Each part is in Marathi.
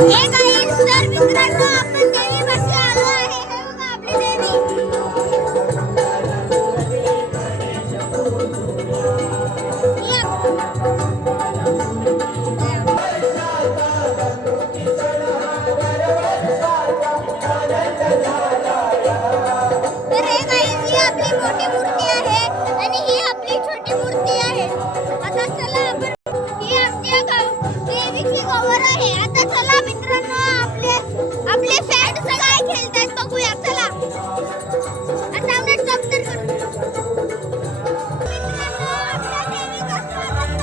हे गाईस तर मित्रांनो आपण देवीपाशी आलो आहे. हे बघा आपली देवी. तर हे गाईस ही आपली मोठी मूर्ती आहे आणि ही आपली छोटी मूर्ती आहे. आता चला आपण ही आमच्या देवीची गौर आहे. आता चला मित्रांनो आपले फॅन्स काय खेळतात बघूया. चला आता आपण स्टॉप तर करू. मित्रांनो आपल्या देवीचं स्वागत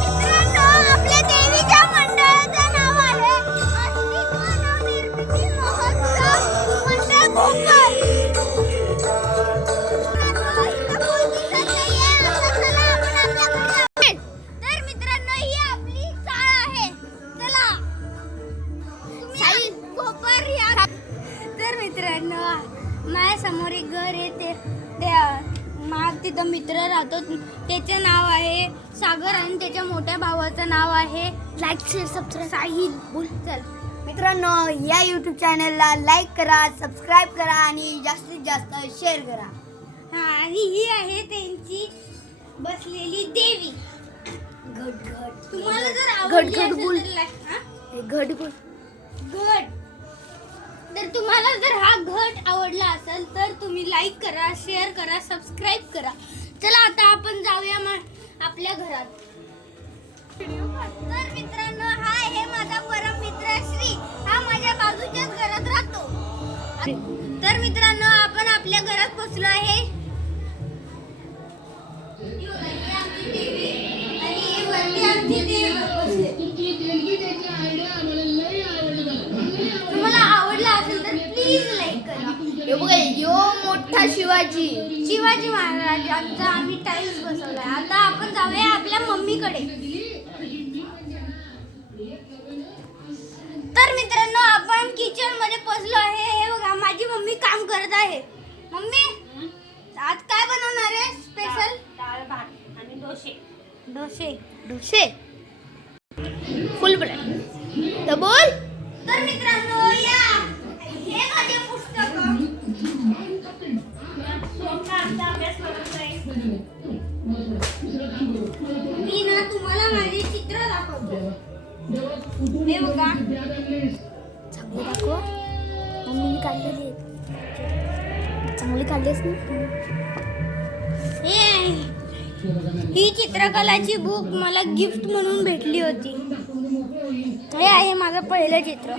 मित्रांनो आपल्या देवीच्या मंडळाचं नाव आहे अस्तित्व नवनिर्मिती महोत्सव मंडळ भोकर. तर मित्रांनो ही आपली चाळ आहे. चला तर मित्रांनो माझ्या समोर एक घर आहे. ते तिथं मित्र राहतो. त्याचे नाव आहे सागर आणि त्याच्या मोठ्या भावाचं नाव आहे लाईक शेअर सबस्क्राईब साहिल. बोल चल मित्रांनो या यूट्यूब चॅनलला लाईक करा, सबस्क्राईब करा आणि जास्तीत जास्त शेअर करा. हा आणि ही आहे त्यांची बसलेली देवी. तुम्हाला जर आवडली असेल बोल. तर हा? घट बोल. घट तर तुम्हाला जर हा घट आवडला असेल तर तुम्ही लाईक करा, शेअर करा, सबस्क्राईब करा. चला आता आपण जाऊया आपल्या घरात. तर मित्रांनो हा आहे माझा परम मित्र श्री. हा माझ्या बाजूच्याच घरात राहतो. तर मित्रांनो आपण आपल्या घरात पोहोचलो आहे. तुम्हाला आवडला असेल तर प्लीज लाईक करा. हे बघा यो मोठा शिवाजी महाराजांचा आम्ही टाईल्स बसवलाय. आता आपण जाऊया आपल्या मम्मीकडे. तर मित्रांनो आपण किचन मध्ये पोहोचलो आहे. हे बघा माझी मम्मी काम करत आहे. मम्मी आज काय बनवणार आहे स्पेशल? डाळ भात आणि डोसे फुल प्लेट. तर बोल. तर मित्रांनो या हे माझे पुस्तक. मी ना तुम्हाला माझे चित्र दाखवतो. हे बघा चांगले दाखव. मम्मीने काढलेली चांगली काढलीस ना. ही चित्रकलाची बुक मला गिफ्ट म्हणून भेटली होती. हे आहे माझं पहिलं चित्र.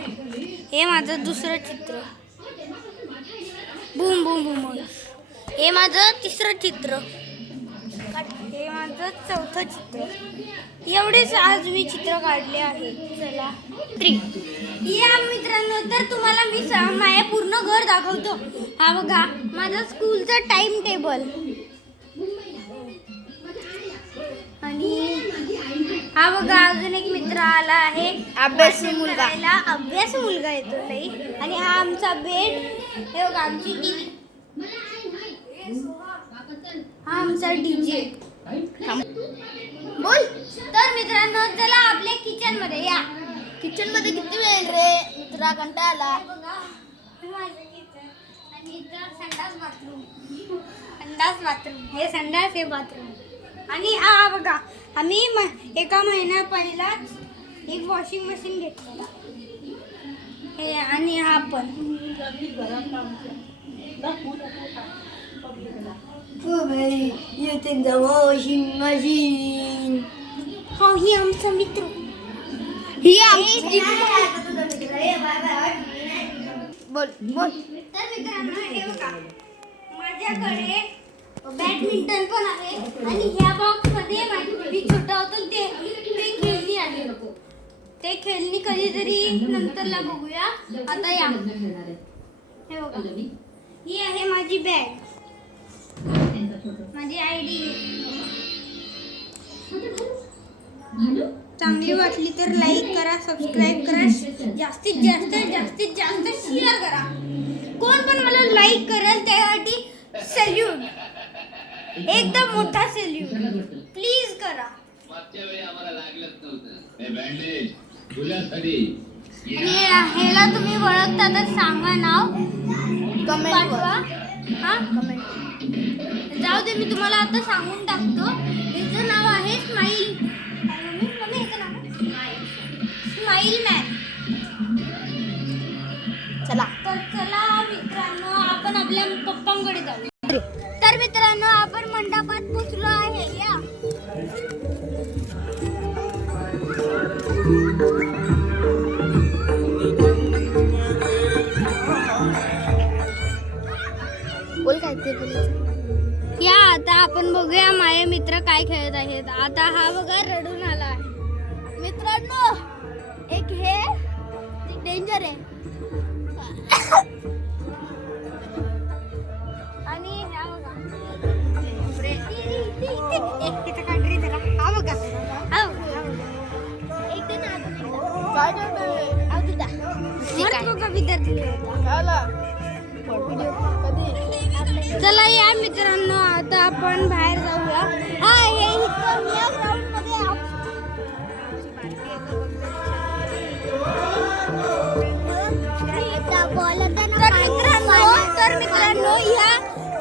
हे माझं दुसरं चित्र. Boom boom boom. हे माझं तिसरं चित्र. हे माझं चौथं चित्र. एवढेच आज मी चित्र काढले आहे. चला या मित्रांनो तर तुम्हाला मी माझ्या पूर्ण घर दाखवतो. हा बघा माझं स्कूलचं टाइम टेबल. आणि हा बघा अजून एक मित्र आला आहे. अभ्यासू मुलगा येतो लई. आणि हा आमचा बेड. हे बघा आमची टीव्ही. हा आमचा डीजे. बोल. तर मित्रांनो चला आपल्या किचन मध्ये या. किचन मध्ये किती वेळ रे मित्रा कंटाळा. आणि इथं संडास बाथरूम. हे संडास हे बाथरूम. आणि हा बघा आम्ही एका महिन्या पहिलाच एक वॉशिंग मशीन घेतलेला. हे आणि हा पण वॉशिंग मशीन. हो ही आमचा मित्र. ही आमची बोल बोल. तर मित्रांनो हे बघा माझ्याकडे बॅडमिंटन पण आहे. आणि ह्या बॉक्स मध्ये माझी छोटा होतो ते खेळणी आहे. ते खेळणी कधीतरी नंतरला बघूया. आता या हे बघा ही आहे माझी बॅग. माझी आयडी. चांगली वाटली तर लाईक करा, सबस्क्राईब करा, जास्तीत जास्त शेअर करा. कोण पण मला लाईक करेल त्यासाठी सॅल्यूट. एकदम मोठा सॅल्यूट प्लीज करा. मागच्या वेळी आम्हाला लागलंच नव्हतं. आणि ह्याला तुम्ही ओळखता तर सांगा नाव कमेंट पाठवा. हा कमेंट. जाऊ दे, मी तुम्हाला आता सांगून टाकतो. हिचं नाव आहे स्माईल. Smile man. चला. तर चला मित्रांनो, आपण आपल्या पप्पांकडे जाऊ. तर मित्रांनो, आपण मंडपात पोचलो आहे. या बोल काय ते बोलायचं. या आता आपण बघूया माझे मित्र काय खेळत आहेत. आता हा बघा रडून आला आहे. मित्रांनो, एक हे डेंजर आहे. आणि हा बघा एक तिथं काढरी जरा. हा बघा, हा बघा. एक ते ना विद्यार्थी चला या मित्रांनो, आता आपण बाहेर जाऊया. हा हे इथं या ग्राउंड मध्ये तर मित्रांनो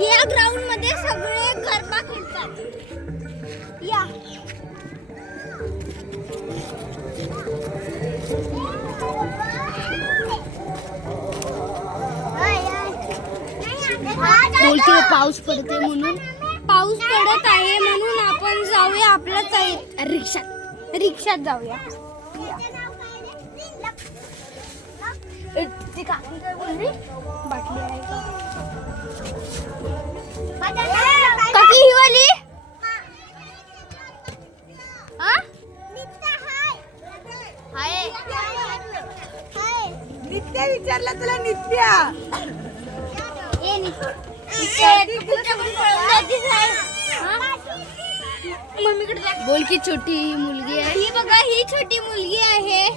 या ग्राउंड मध्ये सगळे गरबा खेळतात. या बोलते पाऊस पडते म्हणून. पाऊस पडत आहे म्हणून आपण जाऊया आपल्या रिक्षात जाऊया. ती काकी काय बोलली? बाटली आहे का? काकी ही वाली? हा? नित्या विचारला तुला. नित्या ये नित्या. मम्मीकडे जा. बोल की छोटी मुलगी आहे. ही बघा, ही छोटी मुलगी आहे.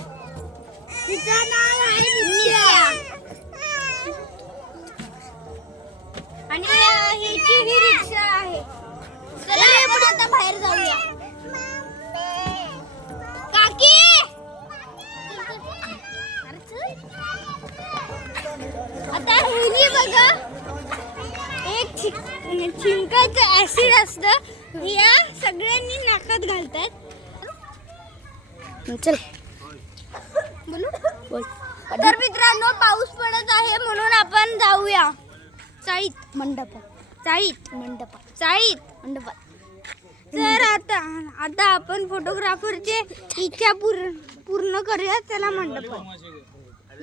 तिचं नाव आहे नित्या. आणि हिची ही रिक्षा आहे. चला आपण आता बाहेर जाऊया. काकी आता हिनी बघा, एक चिंकाचं ऍसिड असतं, या सगळ्यांनी नाकात घालतात. चल बोलू. बोल. तर मित्रांनो, पाऊस पडत आहे म्हणून आपण जाऊया चाळीत मंडपात मंडपात. तर आता आपण फोटोग्राफरचे इच्छा पूर्ण करूया. चला मंडपात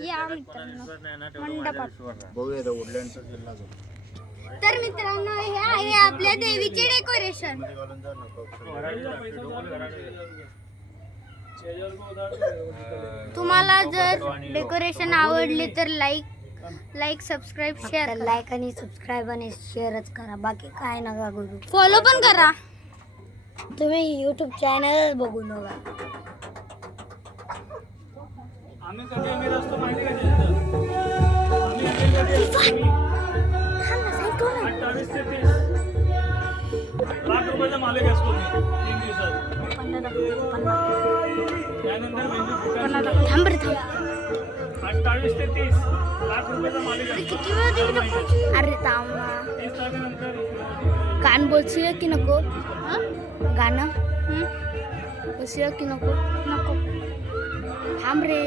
या मित्रांनो, मंडपात. तर मित्रांनो, हे आहे आपल्या देवीचे डेकोरेशन. तुम्हाला जर डेकोरेशन आवडले तर लाईक सबस्क्राईब शेअर. लाईक आणि सबस्क्राईब आणि शेअरच करा. बाकी काय नका करू. फॉलो पण करा. तुम्ही यूट्यूब चॅनल बघू नका. आम्ही कधी आम्ही रस्तो माहिती का त्यांचं? आम्ही कधी 28 ते 30 लाख रुपयाचा मालिक असतो मी 3 दिवसात. त्यानंतर मेंदू फुटायचा. 28 ते 30 लाख रुपयाचा मालिक असतो. अरे थांब ना. 30 तारखेनंतर गाणं बोलशील की नको? गाणं बोलशील की नको? नको. थांब रे.